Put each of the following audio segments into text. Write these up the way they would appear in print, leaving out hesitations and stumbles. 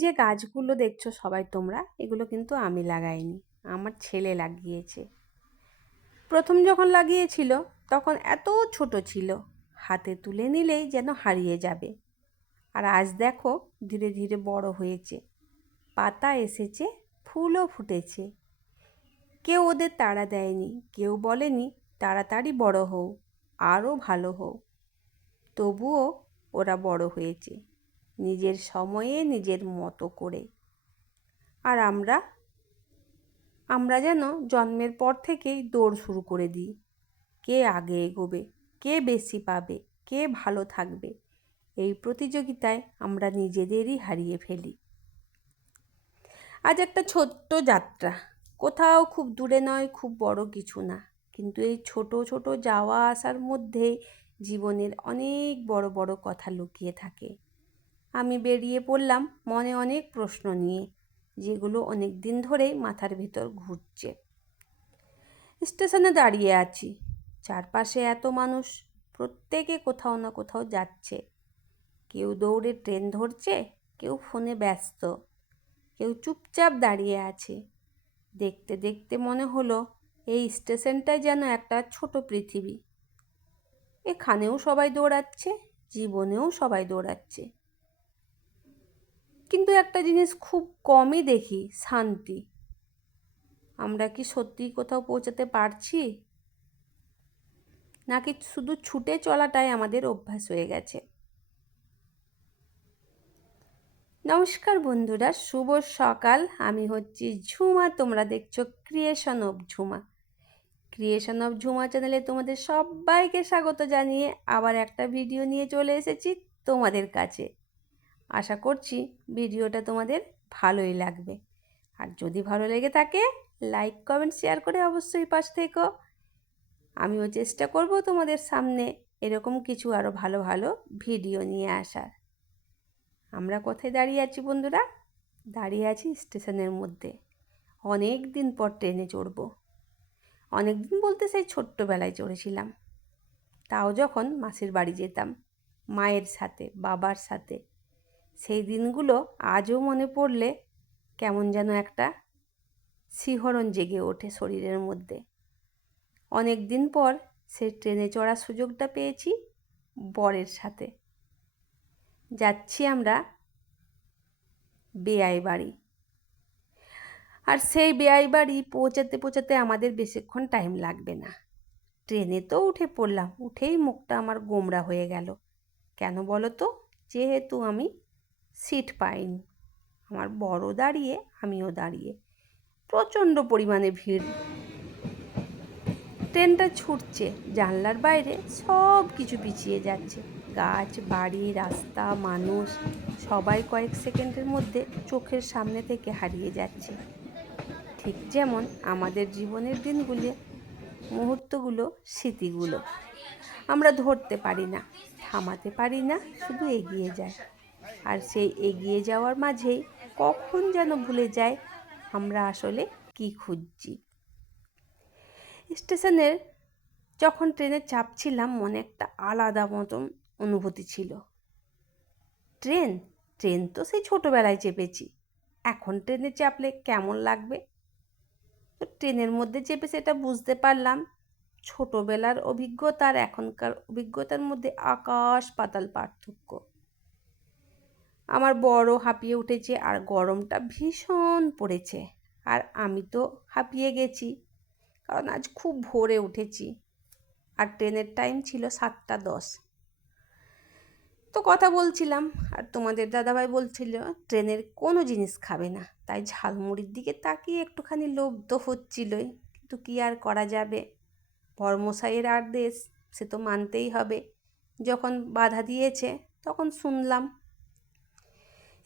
যে গাছগুলো দেখছো সবাই তোমরা, এগুলো কিন্তু আমি লাগাইনি, আমার ছেলে লাগিয়েছে। প্রথম যখন লাগিয়েছিল তখন এত ছোট ছিল, হাতে তুলে নিলেই যেন হারিয়ে যাবে। আর আজ দেখো ধীরে ধীরে বড় হয়েছে, পাতা এসেছে, ফুলও ফুটেছে। কেউ ওদের তাড়া দেয়নি, কেউ বলেনি তাড়াতাড়ি বড় হও, আরও ভালো হও। তবুও ওরা বড় হয়েছে নিজের সময়ে, নিজের মতো করে। আর আমরা যেন জন্মের পর থেকেই দৌড় শুরু করে দিই, কে আগে এগোবে, কে বেশি পাবে, কে ভালো থাকবে, এই প্রতিযোগিতায় আমরা নিজেদেরই হারিয়ে ফেলি। আজ একটা ছোট্ট যাত্রা, কোথাও খুব দূরে নয়, খুব বড় কিছু না, কিন্তু এই ছোট ছোট যাওয়া আসার মধ্যেই জীবনের অনেক বড় বড় কথা লুকিয়ে থাকে। আমি বেরিয়ে পড়লাম মনে অনেক প্রশ্ন নিয়ে, যেগুলো অনেক দিন ধরেই মাথার ভিতর ঘুরছে। স্টেশনে দাঁড়িয়ে আছি, চারপাশে এত মানুষ, প্রত্যেকে কোথাও না কোথাও যাচ্ছে। কেউ দৌড়ে ট্রেন ধরছে, কেউ ফোনে ব্যস্ত, কেউ চুপচাপ দাঁড়িয়ে আছে। দেখতে দেখতে মনে হলো এই স্টেশনটাই যেন একটা ছোট পৃথিবী। এখানেও সবাই দৌড়াচ্ছে, জীবনেও সবাই দৌড়াচ্ছে, কিন্তু একটা জিনিস খুব কমই দেখি, শান্তি। আমরা কি সত্যিই কোথাও পৌঁছাতে পারছি, নাকি শুধু ছুটে চলাটাই আমাদের অভ্যাস হয়ে গেছে? নমস্কার বন্ধুরা, শুভ সকাল। আমি হচ্ছি ঝুমা, তোমরা দেখছো creation of Jhuma. Creation of Jhuma চ্যানেলে তোমাদের সবাইকে স্বাগত জানিয়ে আবার একটা ভিডিও নিয়ে চলে এসেছি তোমাদের কাছে। আশা করছি ভিডিওটা তোমাদের ভালোই লাগবে। আর যদি ভালো লেগে থাকে, লাইক কমেন্ট শেয়ার করে অবশ্যই পাশে থেকো। আমিও চেষ্টা করব তোমাদের সামনে এরকম কিছু আরও ভালো ভালো ভিডিও নিয়ে আসার। আমরা কোথায় দাঁড়িয়ে আছি বন্ধুরা? দাঁড়িয়ে আছি স্টেশনের মধ্যে। অনেক দিন পর ট্রেনে চড়ব। অনেক দিন বলতে সেই ছোট্টবেলায় চড়েছিলাম, তাও যখন মাসির বাড়ি যেতাম মায়ের সাথে, বাবার সাথে। সেই দিনগুলো আজও মনে পড়লে কেমন যেন একটা শিহরণ জেগে ওঠে শরীরের মধ্যে। অনেক দিন পর সেই ট্রেনে চড়ার সুযোগটা পেয়েছি বরের সাথে। যাচ্ছি আমরা বেয়াই বাড়ি। আর সেই বেয়াই বাড়ি পৌঁছাতে পৌঁছাতে আমাদের বেশিক্ষণ টাইম লাগবে না। ট্রেনে তো উঠে পড়লাম, উঠেই মুখটা আমার গোমড়া হয়ে গেল। কেন বলো তো? যেহেতু আমি সিট পাইনি। আমার বড় দাঁড়িয়ে, আমিও দাঁড়িয়ে, প্রচণ্ড পরিমাণে ভিড়। ট্রেনটা ছুটছে, জানলার বাইরে সব কিছু পিছিয়ে যাচ্ছে, গাছ, বাড়ি, রাস্তা, মানুষ, সবাই কয়েক সেকেন্ডের মধ্যে চোখের সামনে থেকে হারিয়ে যাচ্ছে। ঠিক যেমন আমাদের জীবনের দিনগুলো, মুহূর্তগুলো, স্মৃতিগুলো আমরা ধরতে পারি না, থামাতে পারি না, শুধু এগিয়ে যায়। আর সেই এগিয়ে যাওয়ার মাঝেই কখন যেন ভুলে যায় আমরা আসলে কি খুঁজছি। স্টেশনের যখন ট্রেনে চাপছিলাম, মনে একটা আলাদা মতন অনুভূতি ছিল। ট্রেন ট্রেন তো সেই ছোটোবেলায় চেপেছি, এখন ট্রেনে চাপলে কেমন লাগবে? তো ট্রেনের মধ্যে চেপে সেটা বুঝতে পারলাম, ছোটোবেলার অভিজ্ঞতা আর এখনকার অভিজ্ঞতার মধ্যে আকাশ পাতাল পার্থক্য। আমার বড় হাঁপিয়ে উঠেছে, আর গরমটা ভীষণ পড়েছে। আর আমি তো হাঁপিয়ে গেছি, কারণ আজ খুব ভোরে উঠেছি, আর ট্রেনের টাইম ছিল 7:10। তো কথা বলছিলাম, আর তোমাদের দাদাভাই বলছিল ট্রেনের কোনো জিনিস খাবে না, তাই ঝালমুড়ির দিকে তাকিয়ে একটুখানি লোভ তো হচ্ছিলই, কিন্তু কী আর করা যাবে, বর্মশাইয়ের আদেশ, সে তো মানতেই হবে। যখন বাধা দিয়েছে তখন শুনলাম।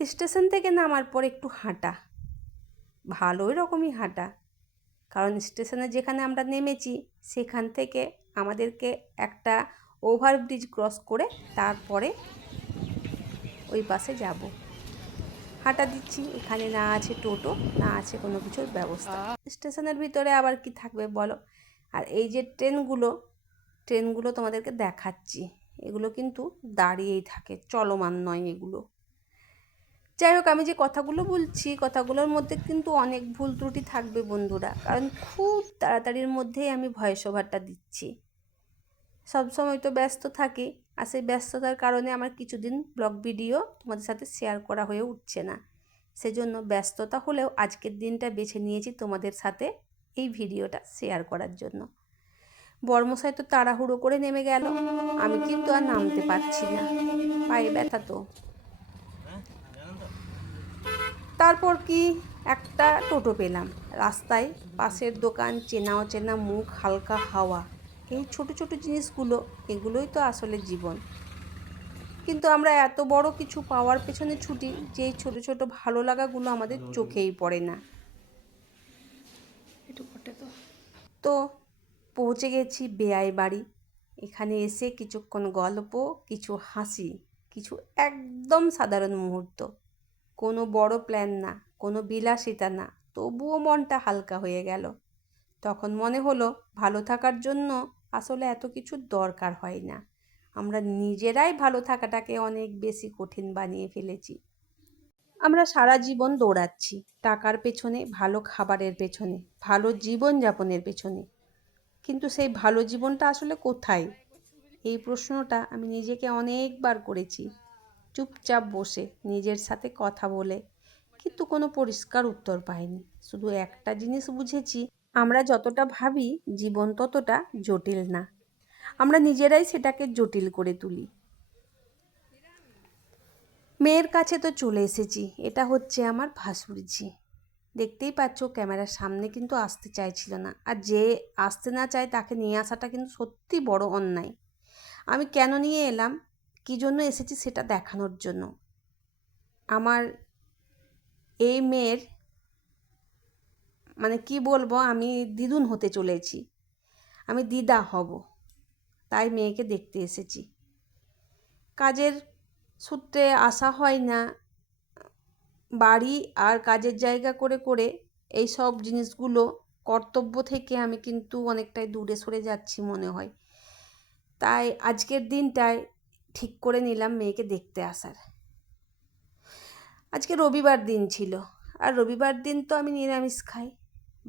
স্টেশন থেকে নামার পর একটু হাঁটা, ভালোই রকমই হাঁটা, কারণ স্টেশনে যেখানে আমরা নেমেছি সেখান থেকে আমাদেরকে একটা ওভারব্রিজ ক্রস করে তারপরে ওই পাশে যাব। হাঁটা দিচ্ছি, এখানে না আছে টোটো, না আছে কোনো কিছুর ব্যবস্থা। স্টেশনের ভিতরে আবার কি থাকবে বলো? আর এই যে ট্রেনগুলো তোমাদেরকে দেখাচ্ছি, এগুলো কিন্তু দাঁড়িয়েই থাকে, চলমান নয়। এগুলো যাই হোক, আমি যে কথাগুলো বলছি কথাগুলোর মধ্যে কিন্তু অনেক ভুল ত্রুটি থাকবে বন্ধুরা, কারণ খুব তাড়াতাড়ির মধ্যেই আমি ভয়েস ওভারটা দিচ্ছি। সবসময় তো ব্যস্ত থাকি, আর সেই ব্যস্ততার কারণে আমার কিছুদিন ব্লগ ভিডিও তোমাদের সাথে শেয়ার করা হয়ে উঠছে না। সেজন্য ব্যস্ততা হলেও আজকের দিনটা বেছে নিয়েছি তোমাদের সাথে এই ভিডিওটা শেয়ার করার জন্য। বর্মশাই তো তাড়াহুড়ো করে নেমে গেল, আমি কিন্তু আর নামতে পারছি না, পায়ে ব্যথা তো। তারপর কি একটা টোটো পেলাম রাস্তায়, পাশের দোকান, চেনা অচেনা মুখ, হালকা হাওয়া, এই ছোট ছোট জিনিসগুলো, এগুলোই তো আসলে জীবন। কিন্তু আমরা এত বড় কিছু পাওয়ার পেছনে ছুটি যে এই ছোট ছোট ভালো লাগাগুলো আমাদের চোখেই পড়ে না। তো পৌঁছে গেছি বেয়াই বাড়ি। এখানে এসে কিছুক্ষণ গল্প, কিছু হাসি, কিছু একদম সাধারণ মুহূর্ত। কোনো বড় প্ল্যান না, কোনো বিলাসিতা না, তবুও মনটা হালকা হয়ে গেল। তখন মনে হলো ভালো থাকার জন্য আসলে এত কিছু দরকার হয় না, আমরা নিজেরাই ভালো থাকাটাকে অনেক বেশি কঠিন বানিয়ে ফেলেছি। আমরা সারা জীবন দৌড়াচ্ছি টাকার পেছনে, ভালো খাবারের পেছনে, ভালো জীবনযাপনের পেছনে, কিন্তু সেই ভালো জীবনটা আসলে কোথায়? এই প্রশ্নটা আমি নিজেকে অনেকবার করেছি, চুপচাপ বসে নিজের সাথে কথা বলে, কিন্তু কোনো পরিষ্কার উত্তর পাইনি। শুধু একটা জিনিস বুঝেছি, আমরা যতটা ভাবি জীবন ততটা জটিল না, আমরা নিজেরাই সেটাকে জটিল করে তুলি। মেয়ের কাছে তো চলে এসেছি, এটা হচ্ছে আমার ভাসুরজি। দেখতেই পাচ্ছ ক্যামেরার সামনে কিন্তু আসতে চাইছিল না, আর যে আসতে না চায় তাকে নিয়ে আসাটা কিন্তু সত্যি বড় অন্যায়। আমি কেন নিয়ে এলাম, কী জন্য এসেছি সেটা দেখানোর জন্য। আমার এই মেয়ের মানে কি বলবো, আমি দিদুন হতে চলেছি, আমি দিদা হব, তাই মেয়েকে দেখতে এসেছি। কাজের সূত্রে আসা হয় না, বাড়ি আর কাজের জায়গা করে করে এই সব জিনিসগুলো, কর্তব্য থেকে আমি কিন্তু অনেকটাই দূরে সরে যাচ্ছি মনে হয়। তাই আজকের দিনটায় ঠিক করে নিলাম মেয়েকে দেখতে আসার। আজকে রবিবার দিন ছিল, আর রবিবার দিন তো আমি নিরামিষ খাই।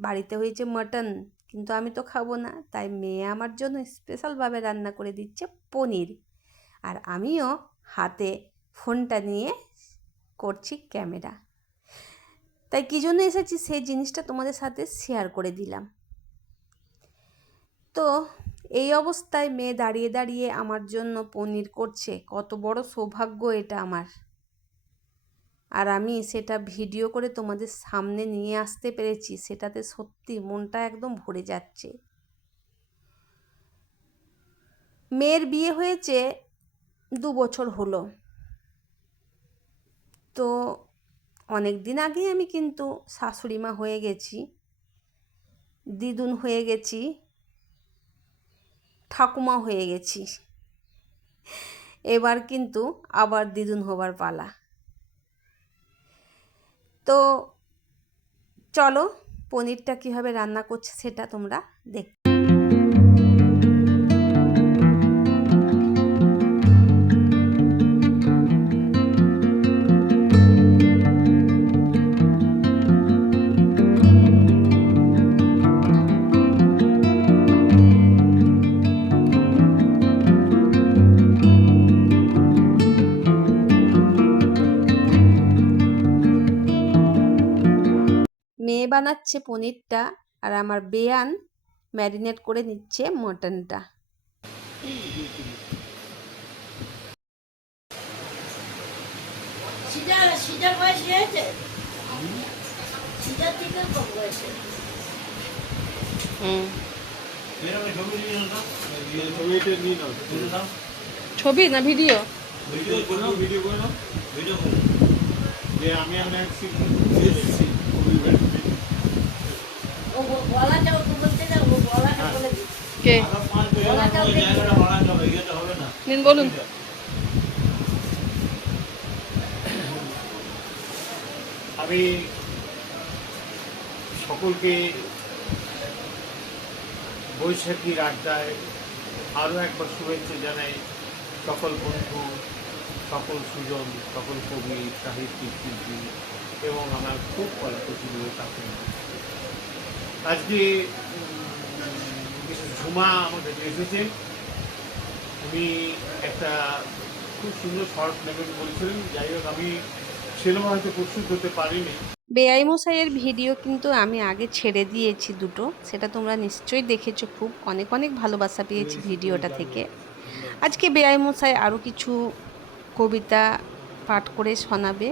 বাড়িতে হয়েছে মাটন, কিন্তু আমি তো খাবো না, তাই মেয়ে আমার জন্য স্পেশালভাবে রান্না করে দিচ্ছে পনির, আর আমিও হাতে ফোনটা নিয়ে করছি ক্যামেরা। তাই কী জন্য এসেছি সেই জিনিসটা তোমাদের সাথে শেয়ার করে দিলাম। তো এই অবস্থায় মেয়ে দাঁড়িয়ে দাঁড়িয়ে আমার জন্য পনির করছে, কত বড় সৌভাগ্য এটা আমার, আর আমি সেটা ভিডিও করে তোমাদের সামনে নিয়ে আসতে পেরেছি, সেটাতে সত্যি মনটা একদম ভরে যাচ্ছে। মেয়ের বিয়ে হয়েছে 2 বছর হলো, তো অনেক দিন আগেই আমি কিন্তু শাশুড়ি মা হয়ে গেছি, দিদুন হয়ে গেছি, ঠাকুমা হয়ে গেছি। এবার কিন্তু আবার দিদুন হবার পালা। তো চলো পনিরটা কীভাবে রান্না করছে সেটা তোমরা দেখ। মেয়ে বানাচ্ছে পনিরটা, আর আমার বেয়ান ম্যারিনেট করে নিচ্ছে মটনটা। ছবি না ভিডিও? বলুন। আমি সকলকে বৈশাখীর আড্ডায় আরও একবার শুভেচ্ছা জানাই। সকল বন্ধু, সকল সুজন, সকল কবি, সাহিত্যিক, শিল্পী এবং আমার খুব পরিচিত কাছে আজকে মিসেস ঝুমা আমাদের এসেছে। উনি একটা খুব সুন্দর শর্ট নেবেন বলেছিলেন। যাই হোক, আমি সেরকম হয়তো প্রস্তুত হতে পারিনি। বেআই মশাইয়ের ভিডিও কিন্তু আমি আগে ছেড়ে দিয়েছি দুটো, সেটা তোমরা নিশ্চয়ই দেখেছো। খুব অনেক অনেক ভালোবাসা পেয়েছি ভিডিওটা থেকে। আজকে বেআই মশাই আরও কিছু কবিতা পাঠ করে শোনাবে,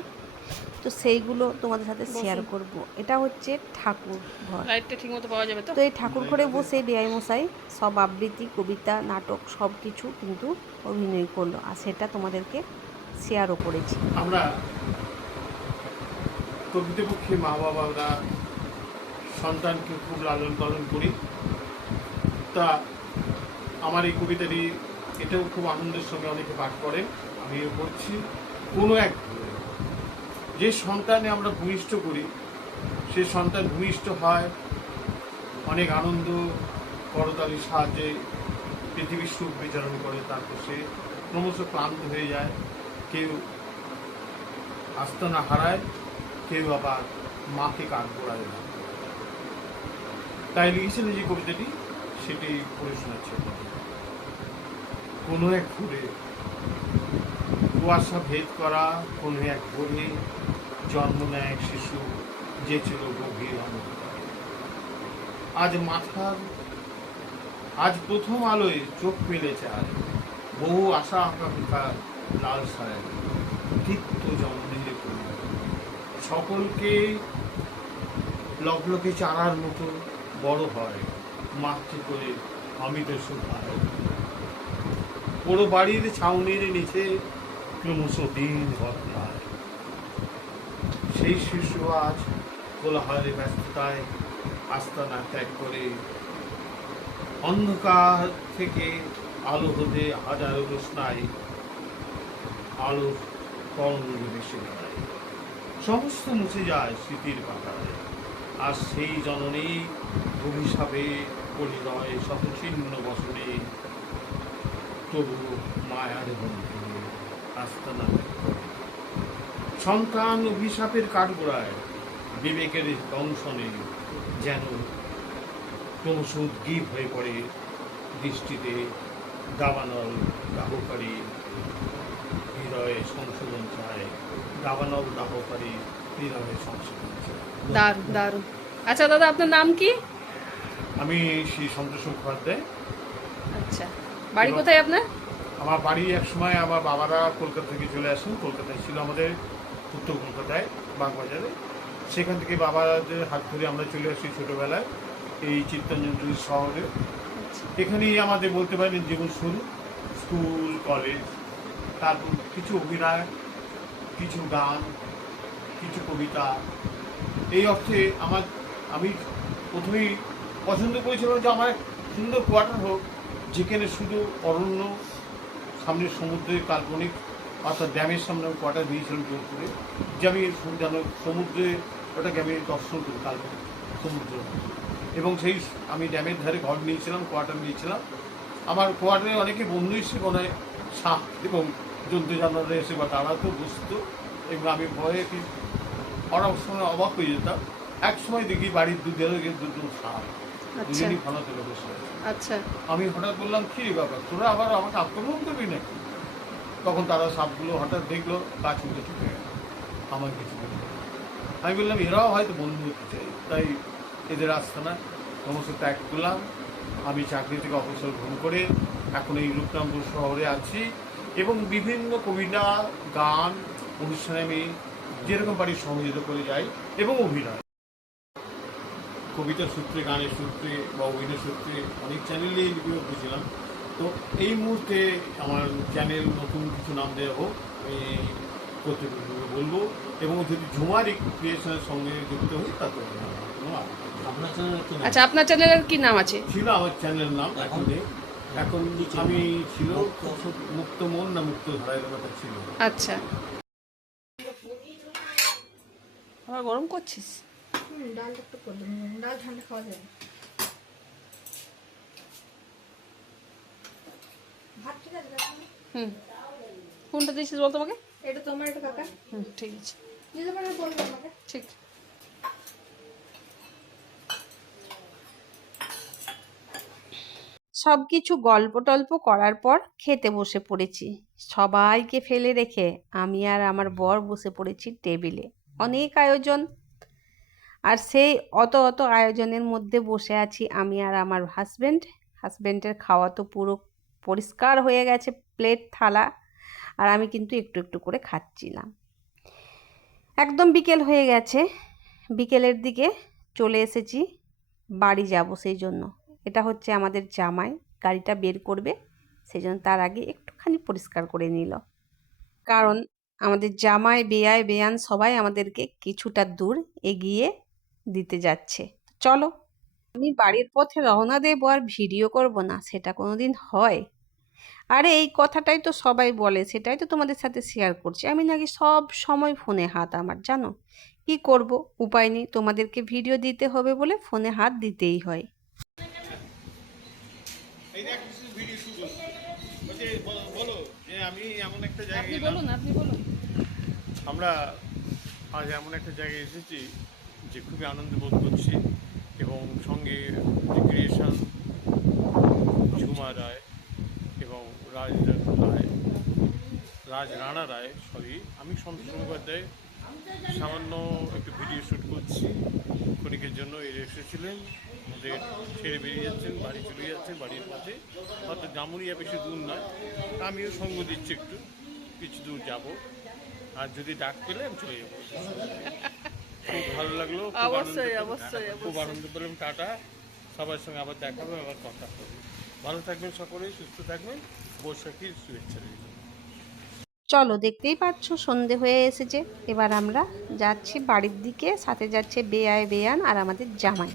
তো সেইগুলো তোমাদের সাথে শেয়ার করব। এটা হচ্ছে ঠাকুর ঘর। লাইটটা ঠিক মতো পাওয়া যাবে তো? তো এই ঠাকুর ঘরে বসে বেআই মশাই সব আবৃত্তি, কবিতা, নাটক সব কিছু কিন্তু অভিনয় করলো, আর সেটা তোমাদেরকে শেয়ারও করেছি। আমরা প্রকৃতপক্ষে মা বাবারা সন্তানকে খুব লালন পালন করি। তা আমার এই কবিতাটি এটাও খুব আনন্দের সঙ্গে অনেকে পাঠ করেন, আমিও করছি। কোনো এক যে সন্তানে আমরা ভূমিষ্ঠ করি, সে সন্তান ভূমিষ্ঠ হয় অনেক আনন্দ করতালির সাহায্যে পৃথিবীর সুখ বিচরণ করে। তারপর সে ক্রমশ ক্লান্ত হয়ে যায়, কেউ আস্তানা হারায়, কেউ আবার মাকে কাঠ গোড়ায় না। তাই লিখেছিলেন যে কবিতাটি, সেটি পড়ে শোনাচ্ছে। কোনো এক ঘুরে কুয়াশা ভেদ করা কোনো এক ভোরে জন্ম নেয় এক শিশু, যে ছিল গভীর অন্ধকারে। আজ প্রথম আলোয় চোখ মেলেছে, আর বহু আশা আকাঙ্ক্ষা লাল সায় তিক্ত জন্মদিনে পড়ল। সকলকে লগ্নকে চারার মতো বড় হয়, মাতৃ করে আমি তো সুভায়। পুরো বাড়ির ছাউনির নিচে ক্রমশ দিন বদলায়। সেই শিশু আজ কোলাহলের ব্যস্ততায় আস্তানা ত্যাগ করে অন্ধকার থেকে আলো হতে হাজারো রোশনাই আলোর তরঙ্গ ভেসে বেড়ায়। সমস্ত মুছে যায় স্মৃতির পাতায়, আর সেই জননী অভিশাপে পরিণয় শতছিন্ন বসনে তবু মায়ার বন্ধু আস্তানা ত্যাগ করে। সন্তান অভিশাপের কাঠগোড়ায় বিবেকের দংশনে যেন ক্রমশ উদ্গ্রীব হয়ে পড়ে দৃষ্টিতে দাবানল দাহকারী হৃদয়ে সংশোধন চায়। দাবানল দাহকারী হৃদয়ে সংশোধন চায়। দারুণ দারুণ। আচ্ছা দাদা, আপনার নাম কি? আমি শ্রী সন্তোষ মুখোপাধ্যায়। আচ্ছা, বাড়ি কোথায় আপনার? আমার বাড়ি একসময় আমার বাবারা কলকাতা থেকে চলে আসেন। কলকাতায় ছিল আমাদের, উত্তর কলকাতায় বাগবাজারে। সেখান থেকে বাবাদের হাত ধরে আমরা চলে আসি ছোটোবেলায় এই চিত্তরঞ্জন শহরে। এখানেই আমাদের বলতে পারেন জীবন শুরু। স্কুল, কলেজ, তারপর কিছু অভিনয়, কিছু গান, কিছু কবিতা। এই অর্থে আমি প্রথমেই পছন্দ করেছিলাম যে আমার সুন্দর কোয়ার্টার হোক, যেখানে শুধু অরণ্য, সামনে সমুদ্রের কাল্পনিক অর্থাৎ ড্যামের সামনে আমি কোয়ার্টার দিয়েছিলাম জোর করে, যে আমি যেন সমুদ্রে ওটাকে আমি দর্শন করি, কাল্পনিক সমুদ্র। এবং সেই আমি ড্যামের ধারে ঘর নিয়েছিলাম, কোয়ার্টার নিয়েছিলাম। আমার কোয়ার্টারে অনেকে বন্ধু এসে মনে হয় সাপ এবং জন্তু জানোয়াররা এসে বা তারা তো বসতো, এবং আমি ভয়ে কি অনেক সময় অবাক হয়ে যেতাম। এক সময় দেখি বাড়ির দুধের দুটো সাপ দুজনই ভালো তুলে বসে আছে। আচ্ছা, আমি হঠাৎ বললাম, কি রে বাবা, তোরা আবার আমাকে আক্রমণ করবি নাকি? তখন তারা সাপগুলো হঠাৎ দেখলো, গাছ উঠে চলে গেল, আমার কিছু বলল। আমি বললাম এরাও হয়তো বন্ধু হতে চাই, তাই এদের আস্তানা সমস্ত ত্যাগ করলাম। আমি চাকরি থেকে অবসর গ্রহণ করে এখন এই রূপনামপুর শহরে আছি, এবং বিভিন্ন কবিতা, গান, অনুষ্ঠানে আমি যেরকম পারি সহযোগিতা করে যাই, এবং অভিনয়, কবিতার সূত্রে, গানের সূত্রে বা অভিনয় সূত্রে অনেক চ্যানেলে লিপিবদ্ধ ছিলাম। তো এই মুহূর্তে আমার চ্যানেল নতুন কিছু নাম দেওয়া হোক, আমি কর্তৃপক্ষকে বলবো, এবং যদি ঝুমার ক্রিয়েশনের সঙ্গে যুক্ত হই তাতে কোনো আপনার চ্যানেল কি নাম? আচ্ছা, আপনার চ্যানেলের কি নাম আছে? ছিল আমার চ্যানেলের নাম, এখন নেই। এখন আমি ছিল মুক্ত মন না মুক্ত ধারায় ব্যাপারটা ছিল। আচ্ছা, আবার গরম করছিস? ডালটা একটু করে দেবো, ডাল ঠান্ডা খাওয়া যাবে। ভাত ঠিক আছে? হুম। কোনটা দিয়েছিস বল তোমাকে? এটা তোমার, এটা কাকা। হুম, ঠিক আছে, দিতে পারবে বলবে আমাকে। ঠিক। সব কিছু গল্প টল্প করার পর খেতে বসে পড়েছি। সবাইকে ফেলে রেখে আমি আর আমার বর বসে পড়েছি টেবিলে। অনেক আয়োজন, আর সেই অত অত আয়োজনের মধ্যে বসে আছি আমি আর আমার হাজব্যান্ডের খাওয়া তো পুরো পরিষ্কার হয়ে গেছে, প্লেট থালা, আর আমি কিন্তু একটু একটু করে খাচ্ছিলাম। একদম বিকেল হয়ে গেছে, বিকেলের দিকে চলে এসেছি, বাড়ি যাব সেই জন্য। এটা হচ্ছে আমাদের জামাই, গাড়িটা বের করবে, সেই জন্য তার আগে একটুখানি পরিষ্কার করে নিল। কারণ আমাদের জামাই বেয়াই বেয়ান সবাই আমাদেরকে কিছুটা দূর এগিয়ে দিতে যাচ্ছে। চলো, আমি বাড়ির পথে রওনা দেবো আর ভিডিও করব না, সেটা কোনোদিন হয়? আরে এই কথাটাই তো সবাই বলে, সেটাই তো তোমাদের সাথে শেয়ার করছি। আমি নাকি সব সময় ফোনে হাত আমার, জানো কি করব, উপায় নেই, তোমাদেরকে ভিডিও দিতে হবে বলে ফোনে হাত দিতেই হয়। এই দেখ কিছু ভিডিও শুট বলছে, বলো যে আমি এমন একটা আপনি জায়গায় বলুন, আপনি বলুন। আমরা আজ এমন একটা জায়গায় এসেছি যে খুবই আনন্দ বোধ করছি, এবং সঙ্গে ক্রিয়েশন, ঝুমা রায় এবং রাজ রাণা রায়, সরি আমি সন্তোষ মুখোপাধ্যায় সামান্য একটু ভিডিও শ্যুট করছি ক্ষণিকের জন্য। এরা এসেছিলেন, আমাদের ছেড়ে বেরিয়ে যাচ্ছেন, বাড়ি চলে যাচ্ছেন, বাড়ির পথে হয়তো জামুরিয়া বেশি দূর নয়, আমিও সঙ্গ দিচ্ছি, একটু কিছু দূর যাব, আর যদি ডাক পেলে আমি চলে যাবো। খুব ভালো লাগলো, খুব আনন্দ পেলাম। টাটা, সবার সঙ্গে আবার দেখা হবে, আবার কথা হবে। ভালো থাকবেন সকলে, সুস্থ থাকবেন, বৈশাখীর শুভেচ্ছা রইল। চলো, দেখতেই পাচ্ছ সন্ধে হয়ে এসেছে, এবার আমরা যাচ্ছি বাড়ির দিকে, সাথে যাচ্ছে বেয়াই বেয়ান আর আমাদের জামাই।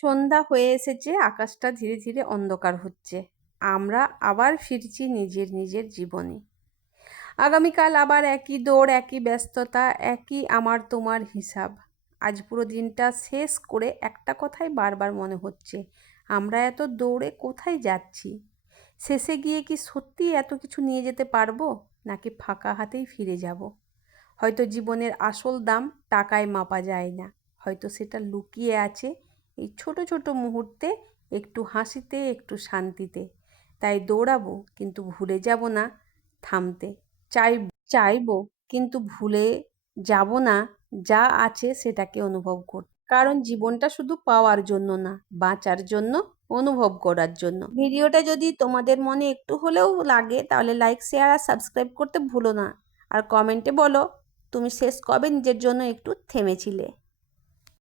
সন্ধ্যা হয়ে এসেছে, আকাশটা ধীরে ধীরে অন্ধকার হচ্ছে। আমরা আবার ফিরছি নিজের নিজের জীবনে। আগামীকাল আবার একই দৌড়, একই ব্যস্ততা, একই আমার তোমার হিসাব। আজ পুরো দিনটা শেষ করে একটা কথাই বারবার মনে হচ্ছে, আমরা এত দৌড়ে কোথায় যাচ্ছি? শেষে গিয়ে কি সত্যিই এত কিছু নিয়ে যেতে পারবো, নাকি ফাঁকা হাতেই ফিরে যাব? হয়তো জীবনের আসল দাম টাকায় মাপা যায় না, হয়তো সেটা লুকিয়ে আছে এই ছোট ছোট মুহূর্তে, একটু হাসিতে, একটু শান্তিতে। তাই দৌড়াবো, কিন্তু ভুলে যাব না থামতে। চাইবো, কিন্তু ভুলে যাব না যা আছে সেটাকে অনুভব করতে। কারণ জীবনটা শুধু পাওয়ার জন্য না, বাঁচার জন্য, অনুভব করার জন্য। ভিডিওটা যদি তোমাদের মনে একটু হলেও লাগে, তাহলে লাইক, শেয়ার আর সাবস্ক্রাইব করতে ভুলো না। আর কমেন্টে বলো তুমি শেষ কবে নিজের জন্য একটু থেমেছিলে।